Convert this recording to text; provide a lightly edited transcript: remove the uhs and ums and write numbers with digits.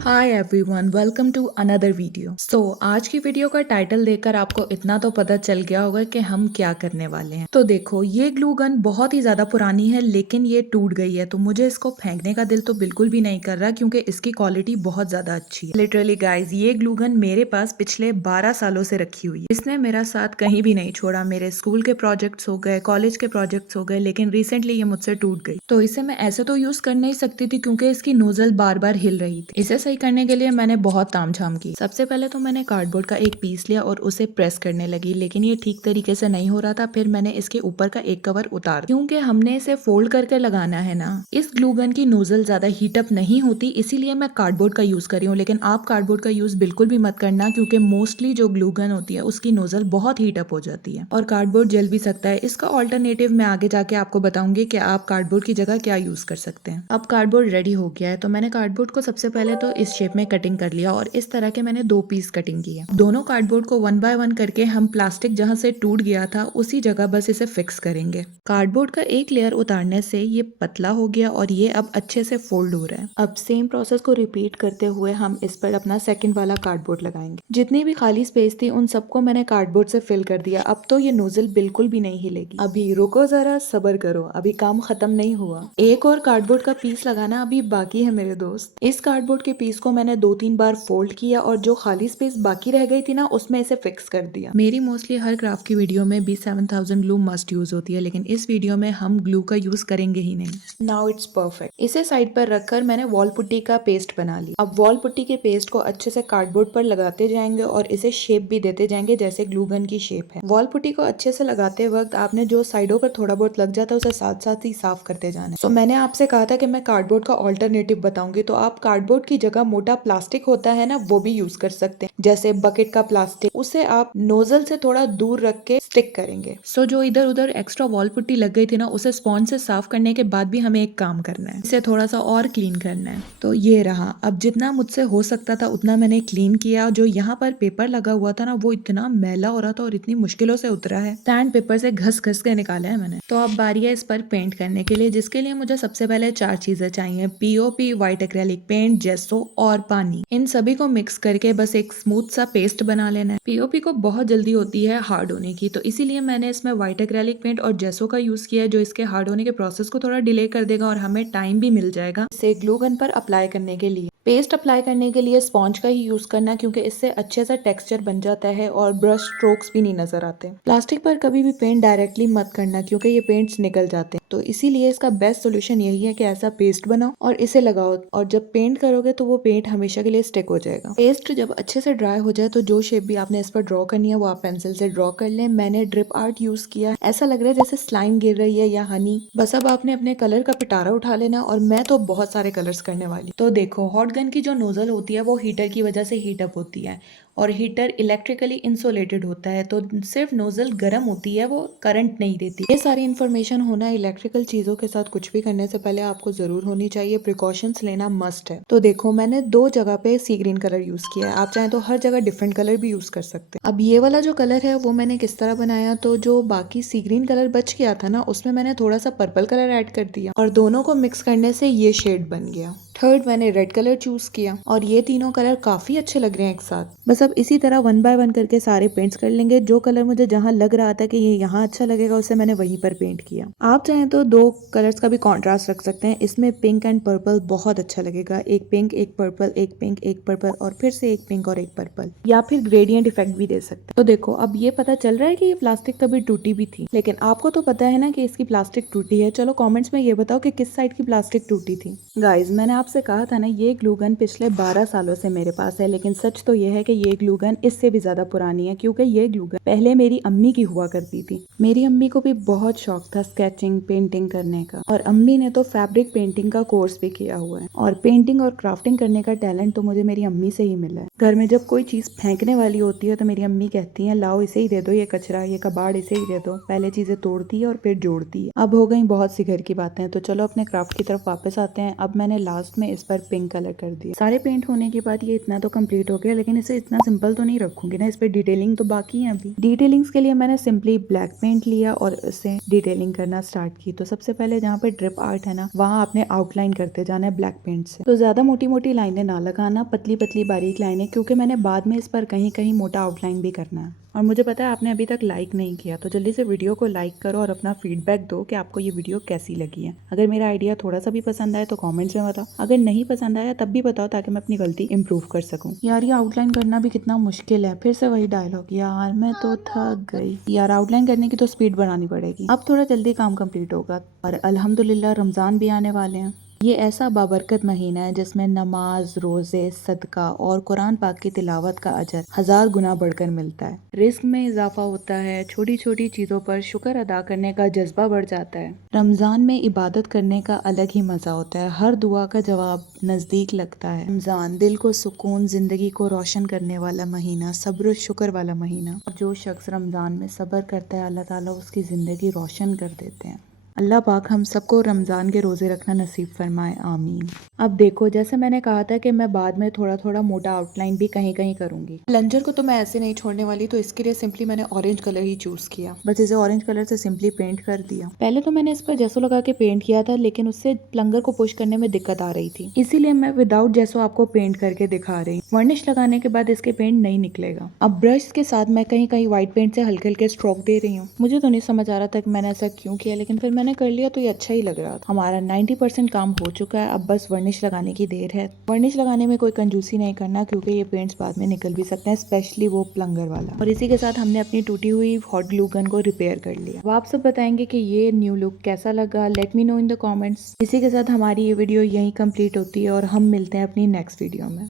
Hi everyone, welcome to another video. आज की video का टाइटल देखकर आपको इतना तो पता चल गया होगा कि हम क्या करने वाले हैं। तो देखो, ये ग्लू गन बहुत ही ज्यादा पुरानी है लेकिन ये टूट गई है, तो मुझे इसको फेंकने का दिल तो बिल्कुल भी नहीं कर रहा क्योंकि इसकी क्वालिटी बहुत ज्यादा अच्छी है। लिटरली गाइज, ये ग्लू गन मेरे पास पिछले 12 सालों से रखी हुई है। इसने मेरा साथ कहीं भी नहीं छोड़ा। मेरे स्कूल के प्रोजेक्ट्स हो गए, कॉलेज के प्रोजेक्ट्स हो गए, लेकिन रिसेंटली ये मुझसे टूट गई। तो इसे मैं ऐसे तो यूज कर नहीं सकती थी क्योंकि इसकी नोजल बार बार हिल रही थी। इसे सही करने के लिए मैंने बहुत तामझाम की। सबसे पहले तो मैंने कार्डबोर्ड का एक पीस लिया और उसे प्रेस करने लगी, लेकिन ये ठीक तरीके से नहीं हो रहा था। फिर मैंने इसके ऊपर का एक कवर उतार, क्योंकि हमने इसे फोल्ड करके लगाना है ना। इस ग्लू गन की नोजल ज्यादा हीटअप नहीं होती, इसीलिए मैं कार्डबोर्ड का यूज कर रही हूँ। लेकिन आप कार्डबोर्ड का यूज बिल्कुल भी मत करना क्योंकि मोस्टली जो ग्लू गन होती है उसकी नोजल बहुत हीटअप हो जाती है और कार्डबोर्ड जल भी सकता है। इसका ऑल्टरनेटिव मैं आगे जाके आपको बताऊंगी कि आप कार्डबोर्ड की जगह क्या यूज कर सकते हैं। अब कार्डबोर्ड रेडी हो गया है, तो मैंने कार्डबोर्ड को सबसे पहले तो इस शेप में कटिंग कर लिया और इस तरह के मैंने 2 पीस कटिंग किए। दोनों कार्डबोर्ड को 1 बाय 1 करके हम प्लास्टिक जहां से टूट गया था उसी जगह बस इसे फिक्स करेंगे। कार्डबोर्ड का एक लेयर उतारने से ये पतला हो गया और ये अब अच्छे से फोल्ड हो रहा है। अब सेम प्रोसेस को रिपीट करते हुए हम इस पर अपना सेकंड वाला कार्डबोर्ड लगाएंगे। जितनी भी खाली स्पेस थी उन सबको मैंने कार्डबोर्ड से फिल कर दिया। अब तो ये नोजल बिल्कुल भी नहीं हिलेगी। अभी रुको जरा, सब्र करो, अभी काम खत्म नहीं हुआ। एक और कार्डबोर्ड का पीस लगाना अभी बाकी है मेरे दोस्त। इस कार्डबोर्ड के पीस को मैंने 2-3 बार फोल्ड किया और जो खाली स्पेस बाकी रह गई थी ना उसमें इसे फिक्स कर दिया। मेरी मोस्टली हर क्राफ्ट की वीडियो में B7000 ग्लू मस्ट यूज होती है, लेकिन इस वीडियो में हम ग्लू का यूज करेंगे ही नहीं। Now it's perfect. इसे साइड पर रखकर मैंने वॉल पुट्टी का पेस्ट बना लिया। अब वॉल पुट्टी के पेस्ट को अच्छे से कार्डबोर्ड पर लगाते जाएंगे और इसे शेप भी देते जाएंगे जैसे ग्लू गन की शेप है। वॉल पुट्टी को अच्छे से लगाते वक्त आपने जो साइडों पर थोड़ा बहुत लग जाता है उसे साथ साथ ही साफ करते जाना है। तो मैंने आपसे कहा था कि मैं कार्डबोर्ड का ऑल्टरनेटिव बताऊंगी, तो आप कार्डबोर्ड की जगह मोटा प्लास्टिक होता है ना, वो भी यूज कर सकते हैं। जैसे बकेट का प्लास्टिक, उसे आप नोजल से थोड़ा दूर रख के स्टिक करेंगे। जो इधर उधर एक्स्ट्रा वॉल पुट्टी लग गई थी ना, उसे स्पॉन्ज से साफ करने के बाद भी हमें एक काम करना है, इसे थोड़ा सा और क्लीन करना है। तो ये रहा। अब जितना मुझसे हो सकता था उतना मैंने क्लीन किया। जो यहाँ पर पेपर लगा हुआ था ना, वो इतना मैला हो रहा था और इतनी मुश्किलों से उतरा है। सैंड पेपर से घस घस के निकाला है मैंने। तो अब बारी है इस पर पेंट करने के लिए, जिसके लिए मुझे सबसे पहले 4 चीजें चाहिए: पीओपी, व्हाइट एक्रेलिक पेंट, जेसो और पानी। इन सभी को मिक्स करके बस एक स्मूथ सा पेस्ट बना लेना है। पीओपी को बहुत जल्दी होती है हार्ड होने की, तो इसीलिए मैंने इसमें व्हाइट एक्रेलिक पेंट और जेसो का यूज किया है, जो इसके हार्ड होने के प्रोसेस को थोड़ा डिले कर देगा और हमें टाइम भी मिल जाएगा इसे ग्लू गन पर अप्लाई करने के लिए। पेस्ट अप्लाई करने के लिए स्पॉन्ज का ही यूज करना क्योंकि इससे अच्छे सा टेक्सचर बन जाता है और ब्रश स्ट्रोक्स भी नहीं नजर आते। प्लास्टिक पर कभी भी पेंट डायरेक्टली मत करना क्योंकि ये पेंट्स निकल जाते हैं, तो इसीलिए इसका बेस्ट सोल्यूशन यही है कि ऐसा पेस्ट बनाओ और इसे लगाओ, और जब पेंट करोगे तो वो पेंट हमेशा के लिए स्टिक हो जाएगा। पेस्ट जब अच्छे से ड्राई हो जाए तो जो शेप भी आपने इस पर ड्रॉ करनी है वो आप पेंसिल से ड्रॉ कर लें। मैंने ड्रिप आर्ट यूज किया, ऐसा लग रहा है जैसे स्लाइम गिर रही है या हनी। बस अब आपने अपने कलर का पिटारा उठा लेना, और मैं तो बहुत सारे कलर्स करने वाली। तो देखो, हॉट गन की जो नोजल होती है वो हीटर की वजह से हीट अप होती है और हीटर इलेक्ट्रिकली इंसुलेटेड होता है, तो सिर्फ नोजल गर्म होती है, वो करंट नहीं देती। ये सारी इन्फॉर्मेशन होना इलेक्ट्रिकल चीजों के साथ कुछ भी करने से पहले आपको जरूर होनी चाहिए। प्रिकॉशंस लेना मस्ट है। तो देखो, मैंने 2 जगह पे सी ग्रीन कलर यूज किया है, आप चाहें तो हर जगह डिफरेंट कलर भी यूज कर सकते हैं। अब ये वाला जो कलर है वो मैंने किस तरह बनाया, तो जो बाकी सी ग्रीन कलर बच गया था ना, उसमें मैंने थोड़ा सा पर्पल कलर ऐड कर दिया और दोनों को मिक्स करने से ये शेड बन गया। थर्ड, मैंने रेड कलर चूज किया और ये तीनों कलर काफी अच्छे लग रहे हैं एक साथ। बस अब इसी तरह 1 बाय 1 करके सारे पेंट्स कर लेंगे। जो कलर मुझे जहां लग रहा था कि ये यहाँ अच्छा लगेगा उसे मैंने वहीं पर पेंट किया। आप चाहें तो 2 कलर्स का भी कॉन्ट्रास्ट रख सकते हैं, इसमें पिंक एंड पर्पल बहुत अच्छा लगेगा। एक पिंक, एक पर्पल, एक पिंक, एक पर्पल और फिर से एक पिंक और एक पर्पल, या फिर ग्रेडियंट इफेक्ट भी दे सकते हैं। तो देखो, अब ये पता चल रहा है कि ये प्लास्टिक कभी टूटी भी थी, लेकिन आपको तो पता है ना कि इसकी प्लास्टिक टूटी है। चलो कॉमेंट्स में ये बताओ कि किस साइड की प्लास्टिक टूटी थी। गाइज, मैंने आपसे कहा था ना, ये ग्लू गन पिछले 12 सालों से मेरे पास है, लेकिन सच तो ये है कि ये ग्लू गन इससे भी ज्यादा पुरानी है क्योंकि ये ग्लू गन पहले मेरी अम्मी की हुआ करती थी। मेरी अम्मी को भी बहुत शौक था स्केचिंग, पेंटिंग करने का, और अम्मी ने तो फैब्रिक पेंटिंग का कोर्स भी किया हुआ है, और पेंटिंग और क्राफ्टिंग करने का टैलेंट तो मुझे मेरी अम्मी से ही मिला है। घर में जब कोई चीज फेंकने वाली होती है तो मेरी अम्मी कहती है, लाओ इसे ही दे दो, ये कचरा, ये कबाड़ इसे ही दे दो। पहले चीजें तोड़ती है और फिर जोड़ती है। अब हो गई बहुत सी घर की बातें, तो चलो अपने क्राफ्ट की तरफ वापस आते हैं। अब मैंने लास्ट में इस पर पिंक कलर कर दिया। सारे पेंट होने के बाद ये इतना तो कंप्लीट हो गया, लेकिन इसे इतना सिंपल तो नहीं रखूंगी ना, इस पर डिटेलिंग तो बाकी है अभी। डिटेलिंग्स के लिए मैंने सिंपली ब्लैक पेंट लिया और इसे डिटेलिंग करना स्टार्ट की। तो सबसे पहले जहाँ पे ड्रिप आर्ट है ना, वहाँ आपने आउटलाइन करते जाना है ब्लैक पेंट से। तो ज्यादा मोटी मोटी लाइनें ना लगाना, पतली पतली बारीक लाइनें, क्योंकि मैंने बाद में इस पर कहीं कहीं मोटा आउटलाइन भी करना है। और मुझे पता है आपने अभी तक लाइक नहीं किया, तो जल्दी से वीडियो को लाइक करो और अपना फीडबैक दो कि आपको ये वीडियो कैसी लगी है। अगर मेरा आइडिया थोड़ा सा भी पसंद आए तो कमेंट्स में बताओ, अगर नहीं पसंद आया तब भी बताओ, ताकि मैं अपनी गलती इंप्रूव कर सकूं। यार ये आउटलाइन करना भी कितना मुश्किल है, फिर से वही डायलॉग, यार मैं तो थक गई। यार आउटलाइन करने की तो स्पीड बढ़ानी पड़ेगी, अब थोड़ा जल्दी काम कंप्लीट होगा। और अल्हम्दुलिल्लाह रमजान भी आने वाले हैं। ये ऐसा बाबरकत महीना है जिसमें नमाज, रोजे, सदका और कुरान पाक की तिलावत का अजर 1000 गुना बढ़कर मिलता है। रिस्क में इजाफा होता है, छोटी छोटी चीजों पर शुक्र अदा करने का जज्बा बढ़ जाता है। रमजान में इबादत करने का अलग ही मजा होता है, हर दुआ का जवाब नजदीक लगता है। रमजान दिल को सुकून, जिंदगी को रोशन करने वाला महीना, सब्र शुक्र वाला महीना। जो शख्स रमजान में सब्र करता है, अल्लाह ताला उसकी जिंदगी रोशन कर देते हैं। अल्लाह पाक हम सबको रमज़ान के रोज़े रखना नसीब फरमाए, आमीन। अब देखो, जैसे मैंने कहा था कि मैं बाद में थोड़ा थोड़ा मोटा आउटलाइन भी कहीं कहीं करूंगी। प्लंजर को तो मैं ऐसे नहीं छोड़ने वाली, तो इसके लिए सिंपली मैंने ऑरेंज कलर ही चूज किया। बस इसे ऑरेंज कलर से सिंपली पेंट कर दिया। पहले तो मैंने इस पर जैसो लगा के पेंट किया था, लेकिन उससे प्लंगर को पुश करने में दिक्कत आ रही थी, इसीलिए मैं विदाउट जैसो आपको पेंट करके दिखा रही हूँ। वर्निश लगाने के बाद इसके पेंट नहीं निकलेगा। अब ब्रश के साथ मैं कहीं कहीं व्हाइट पेंट से हल्के हल्के स्ट्रोक दे रही हूँ। मुझे तो नहीं समझ आ रहा था कि मैंने ऐसा क्यों किया, लेकिन फिर मैंने कर लिया तो ये अच्छा ही लग रहा था। हमारा 90% काम हो चुका है, अब बस वर्निश लगाने की देर है। वर्निश लगाने में कोई कंजूसी नहीं करना, क्योंकि ये पेंट्स बाद में निकल भी सकते हैं, स्पेशली वो प्लंगर वाला। और इसी के साथ हमने अपनी टूटी हुई हॉट ग्लू गन को रिपेयर कर लिया। अब आप सब बताएंगे कि ये न्यू लुक कैसा लगा, let me know in the comments. इसी के साथ हमारी ये वीडियो यहीं कंप्लीट होती है और हम मिलते हैं अपनी नेक्स्ट वीडियो में।